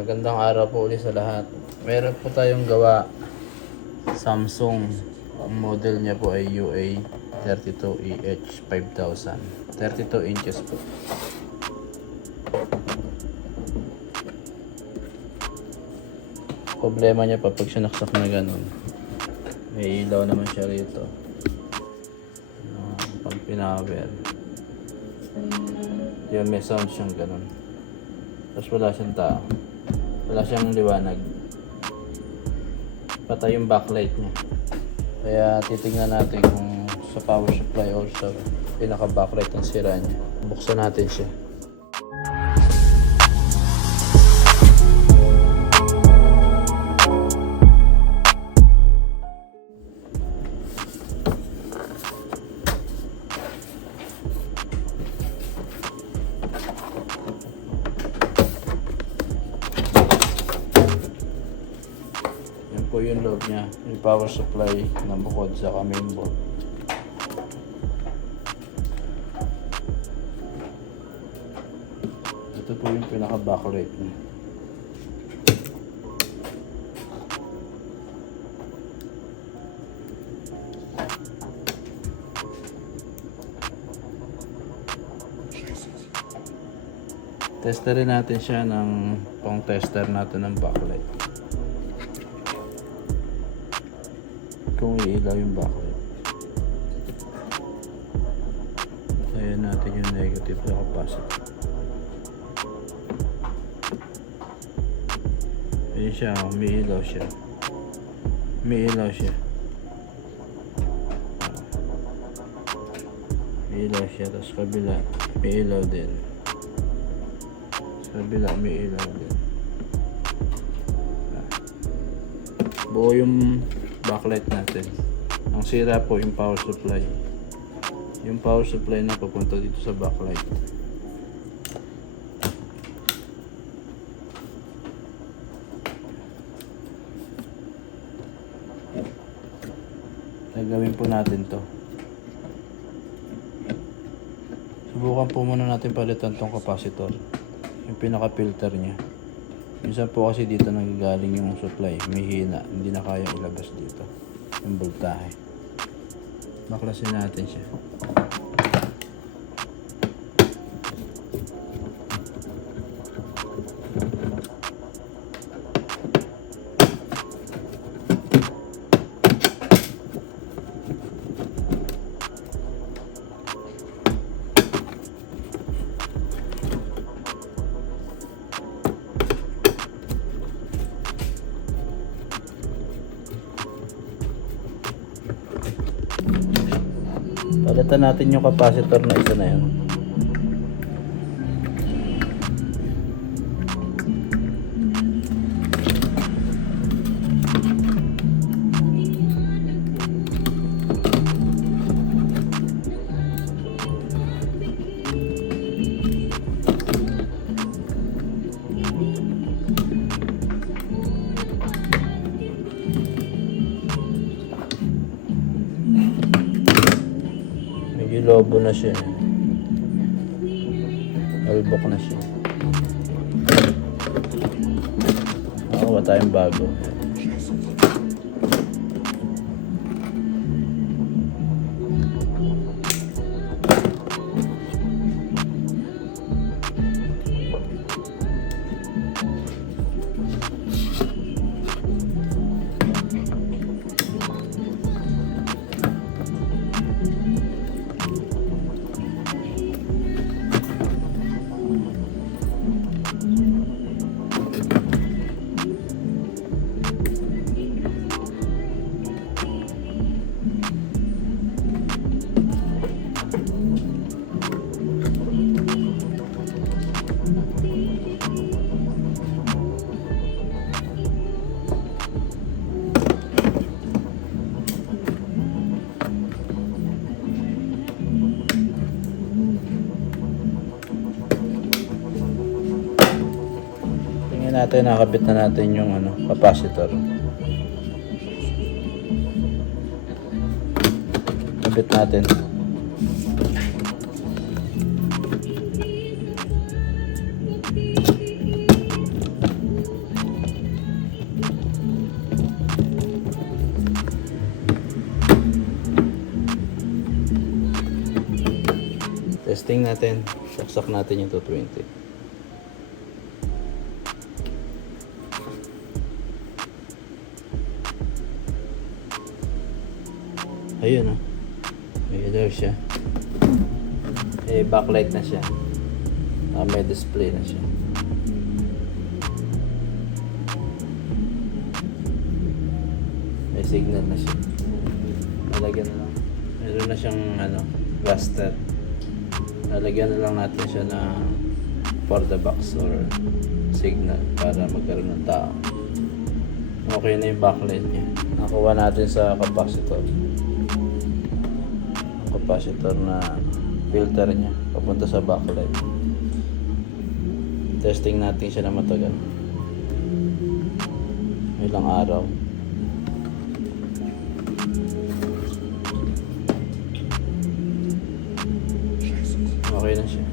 Magandang araw po ulit sa lahat. Meron po tayong gawa Samsung. Ang model niya po ay UA32EH5000. 32 inches po. Problema niya pa pag sinaksak na ganun. May ilaw naman siya rito. Pag pinawer. Yun, may sound siyang ganun. Tapos wala siyang tao. Wala siyang liwanag. Patay yung backlight niya. Kaya titingnan natin kung sa power supply or sa pinaka backlight ang sira niya. Buksan natin siya. Po yung loob niya, yung power supply na bukod sa main board. Ito po yung pinaka backlight niya. Testerin natin siya ng pang tester natin ng backlight. Kung iilaw yung backlight. Ayan natin yung negative na positive. Ayan siya, may ilaw siya. May ilaw siya. May ilaw siya, tapos kabila may ilaw din. Sa kabila may ilaw din. Buo yung backlight natin. Ang sira po yung power supply. Yung power supply na papunta dito sa backlight. Gagawin po natin to. Subukan po muna natin palitan tong capacitor. Yung pinaka filter niya. Minsan po kasi dito nanggagaling yung supply, may hina, hindi na kaya ilabas dito yung voltahe. Baklasin natin siya. Palitan natin yung capacitor na isa na yun. Lobo na siya. Albok na siya. Nakakuha tayong bago. Natin nakabit na natin yung capacitor. Kabit natin. Testing natin. Saksak natin yung 220. Ayun, oh. May ilaw siya. Eh, backlight na siya. May display na siya. May signal na siya. Lalagyan na lang. Meron na siyang blaster. Lalagyan na lang natin siya na for the box or signal para magkaroon ng tao. Okay na yung backlight niya. Nakuha natin sa capacitor. Ang capacitor na filter niya papunta sa backlight. Testing natin siya na matagal. Ilang araw. Okay na siya.